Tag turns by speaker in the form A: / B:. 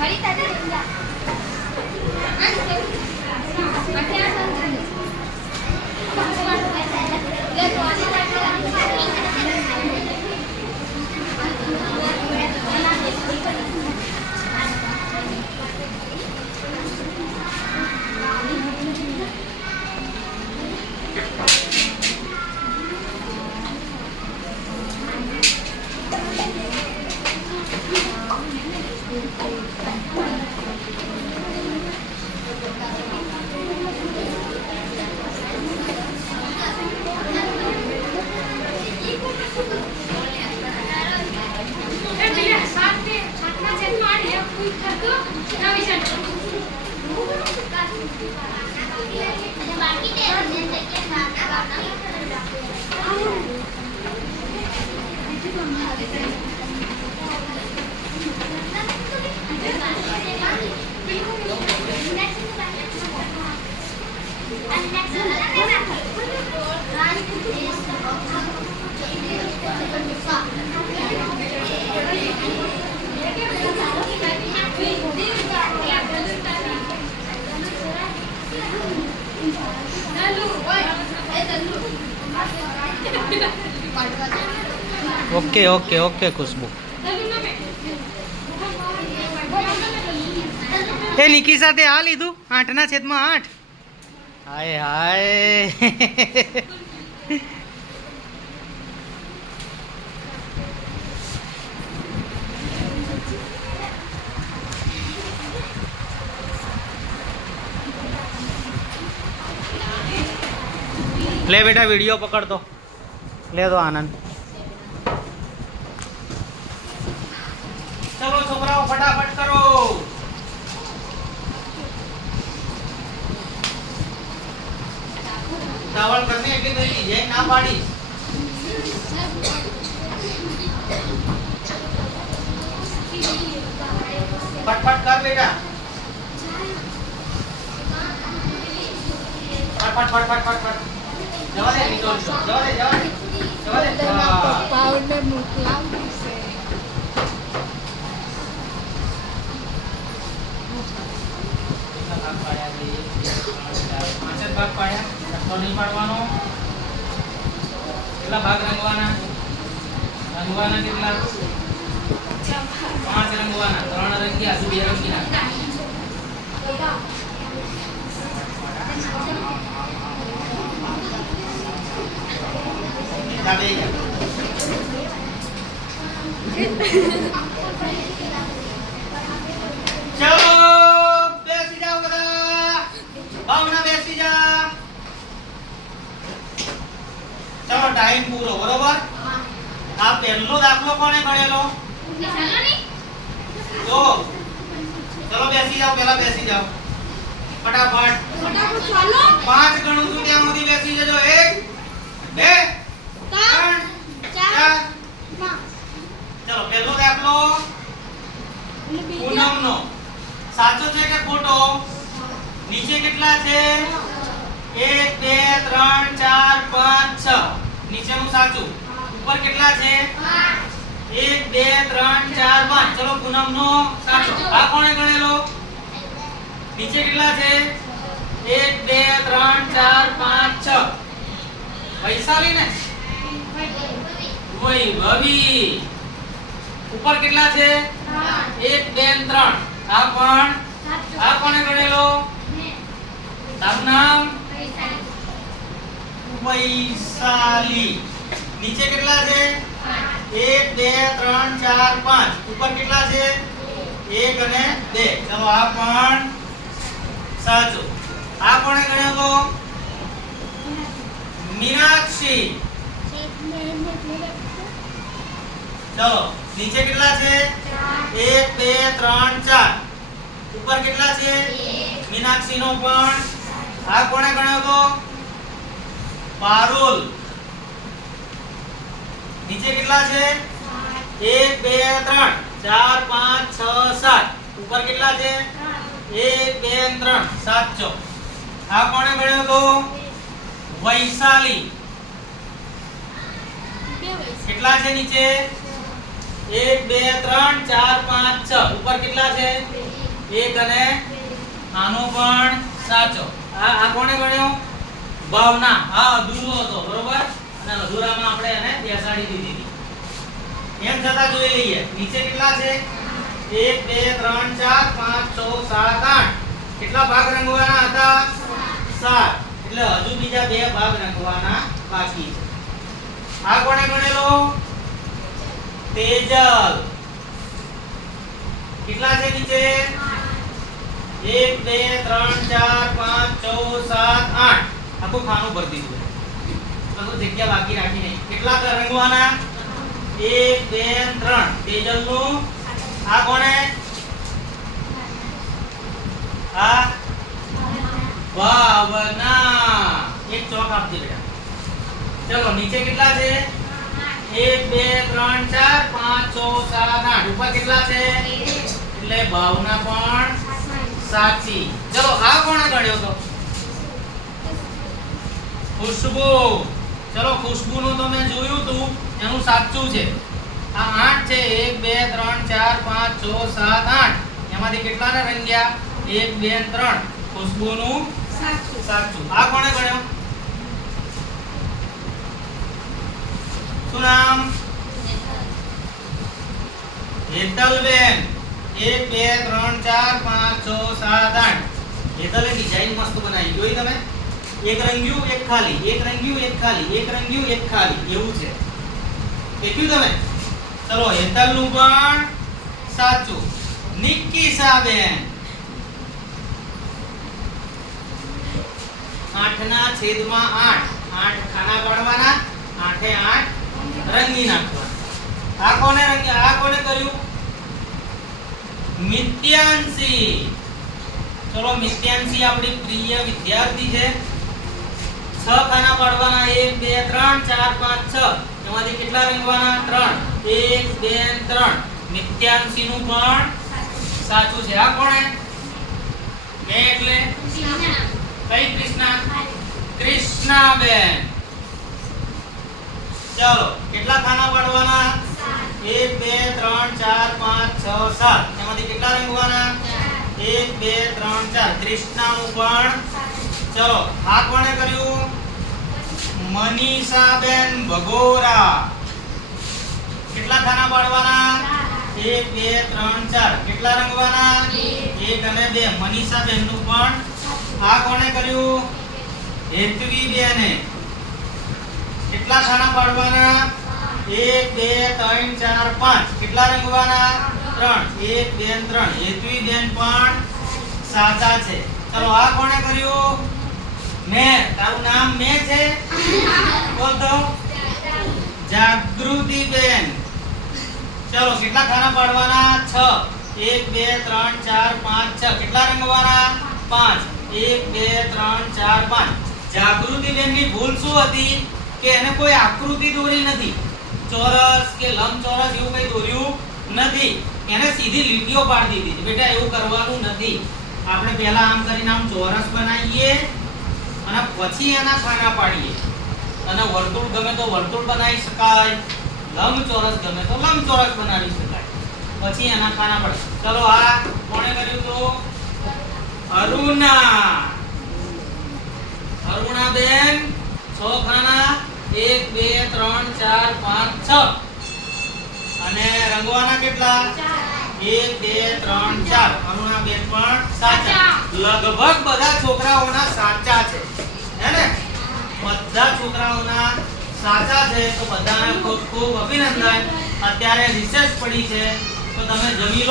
A: ಮರಿತಾ Thank you. Okay okay okay Khushbu એ નિકી સાથે આ લીધું? આઠના છેદમાં આઠ. હાય હાય. લે બેટા વીડિયો પકડતો. લે તો આનંદ ચલો છોકરાઓ ફટાફટ કરો ચાવલ કરને એટલી બધી જય ના પાડી. ફટફટ કર બેટા. ફટફટ ફટફટ ફટફટ. જવા દે નીકળ જવા દે જવા દે. જવા દે.
B: પપ્પાઓને મોકલાવું છે.
A: પાડ્યા? પાંચ ભાગ પાડ્યા. લખો નહીં પાડવાનો? કેટલા ભાગ રંગવાના રંગવાના કેટલા પાંચ રંગવાના ત્રણ રંગ્યા હજુ બે રંગી નાખ જા બેહી જા. ચલો બેસી જાઓ બધા ભાવના બેસી જા ચલો ટાઈમ પૂરો બરોબર? આ પહેલો દાખલો કોણે ગણેલો તો ચલો બેસી જાઓ પહેલા બેસી જાઓ. ફટાફટ. પાંચ ગણું છું ત્યાં સુધી બેસી જજો. એક બે ત્રણ ચાર ચલો પહેલો દાખલો. પૂનમનો. સાચો છે કે ખોટો? નીચે કેટલા છે? એક બે ત્રણ ચાર પાંચ છ. નીચેનું સાચું. ઉપર કેટલા છે? એક બે ત્રણ ચાર પાંચ. ચલો પૂનમનો સાચો. આ કોણે ગણેલો? નીચે કેટલા છે? એક બે ત્રણ ચાર પાંચ છ. વૈશાલી ને વૈભવી. ઉપર કેટલા છે? એક બે ને ત્રણ. આ પણ આ કોણે ગણેલો? તારું નામ? વૈશાલી નીચે કેટલા છે? એક બે ત્રણ ચાર પાંચ. ઉપર કેટલા છે? એક અને બે. ચલો આ પણ સાચું. આ કોણે ગણેલો મીનાક્ષી. ચલો નીચે કેટલા છે? એક બે ત્રણ ચાર. ઉપર કેટલા છે? મીનાક્ષી નો પણ. આ કોણે ગણ્યો તો પારુલ. નીચે કેટલા છે? એક, બે, ત્રણ. ચાર, પાંચ, છ, સાત. ઉપર કેટલા છે? એક, બે ને ત્રણ સાચો આ કોણે મળ્યો તો? વૈશાલી. કેટલા છે નીચે? એક, બે, ત્રણ, ચાર, પાંચ, છ. ઉપર કેટલા છે? એક અને આનો પણ સાચો. આ આ કોણે ગણ્યો? ભાવના આ અધૂરો હતો, બરોબર? અને અધૂરામાં આપણે એને બેસાડી દીધી. હતી એમ છતાં જોઈ લઈએ નીચે કેટલા છે? એક, બે, ત્રણ, ચાર, પાંચ, છ, સાત, આઠ. કેટલા ભાગ રંગવાના હતા? સાત. એટલે હજુ બીજા બે ભાગ રંગવાના બાકી છે. આ કોણે ગણેલો? તેજલ. કેટલા છે નીચે? એક, બે, ત્રણ, ચાર, પાંચ, છ, સાત, આઠ. આખું ખાનું ભરી દીધું. કશું જગ્યા બાકી રાખી નહીં કેટલા રંગવાના? એક બે ત્રણ. તેજલનું આ કોને આ? ભાવના. એક ચોક આપજે બેટા. ચલો નીચે કેટલા છે? એક બે ત્રણ ચાર પાંચ છ સાત આઠ. ઉપર કેટલા છે? એટલે ભાવના પણ સાચી. ચલો આ કોણે ગણ્યો તો? ખુશ્બુ. ચલો ખુશ્બુ નું તો મેં જોયું તું એનું સાચું છે. આ આઠ છે એક બે ત્રણ ચાર પાંચ છ સાત આઠ. એમાંથી કેટલા ને રંગ્યા? એક બે ત્રણ. ખુશ્બુ નું
B: સાચું.
A: સાચું. આ કોણે ગણ્યો? શું નામ? હેતલબેન. એક બે ત્રણ ચાર પાંચ છ સાત આઠ. હેતલે ડિઝાઇન મસ્ત બનાવી. જોઈ તમે? એક રંગ્યું, એક ખાલી. એક રંગ્યું, એક ખાલી. એક રંગ્યું, એક ખાલી. એવું છે. દેખ્યું તમે? ચલો હેતલનું પણ સાચું. નિકિસાબેન આઠના છેદમાં આઠ. આઠ ખાના પાડવાના? આઠે આઠ રંગી નાખવા આ કોને રંગી, આ કોને કર્યું? મિત્યાંશી. ચલો, મિત્યાંશી આપણી પ્રિય વિદ્યાર્થી છે. છ ખાના પાડવાના, એક, બે, ત્રણ, ચાર, પાંચ, છ. એમાંથી કેટલા રંગવાના ત્રણ. એક, બે, ત્રણ. મિત્યાંશી નું પણ સાચું છે. આ કોણે? મેં એટલે? કઈ કૃષ્ણા? કૃષ્ણાબેન. ચાલો, કેટલા ખાના પાડવાના? એક, બે, ત્રણ, ચાર, પાંચ, છ, સાત. એમાંથી કેટલા રંગવાના એક, બે, ત્રણ, ચાર. કૃષ્ણાનું પણ ચલો, આ કોણે કર્યું? મનીષાબેન ભગોરા. કેટલા ખાના પાડવાના? એક, બે, ત્રણ, ચાર. કેટલા રંગવાના? એક અને બે. મનીષાબેનનું પણ. આ કોણે કર્યું? હેતવી બેને કેટલા ખાના પાડવાના? એક, બે, ત્રણ, ચાર, પાંચ. કેટલા રંગવાના? ત્રણ. એક, બે ત્રણ. હેતવી બેન પણ સાચા છે. ચલો, આ કોણે કર્યું? મેં તારું નામ મેં છે? બોલ જાગૃતિ બેન. ચલો, કેટલા ખાના પાડવાના? છ. એક, બે, ત્રણ, ચાર, પાંચ, છ. કેટલા રંગવાના? પાંચ. એક, બે, ત્રણ, ચાર, પાંચ. જાગૃતિ બેનની ભૂલ શું હતી કે એને કોઈ આકૃતિ દોરી નથી? ચોરસ કે લંબચોરસ એવું કઈ દોર્યું નથી. એને સીધી લીટીઓ પાડી દીધી બેટા, એવું કરવાનું નથી. આપણે પહેલા આમ કરીને આમ ચોરસ બનાવીએ અને પછી એના ખાના પાડીએ. અને વર્તુળ ગમે તો વર્તુળ બનાવી શકાય લંબચોરસ ગમે તો લંબચોરસ બનાવી શકાય. પછી એના ખાના પડે ચલો આ કોણે કર્યું તો? અરુણા. અરુણાબેન છ ખાના એક બે ત્રણ ચાર પાંચ છ. અને રંગવાના કેટલા? એક બે ત્રણ ચાર. અરુણાબેન પણ સાચા. લગભગ બધા છોકરાઓના સાચા છે. હે ને? બધા છોકરાઓના સાચા છે તો બધાને ખૂબ ખૂબ અભિનંદન. અત્યારે રિસેસ પડી છે, તો તમે જમી લો.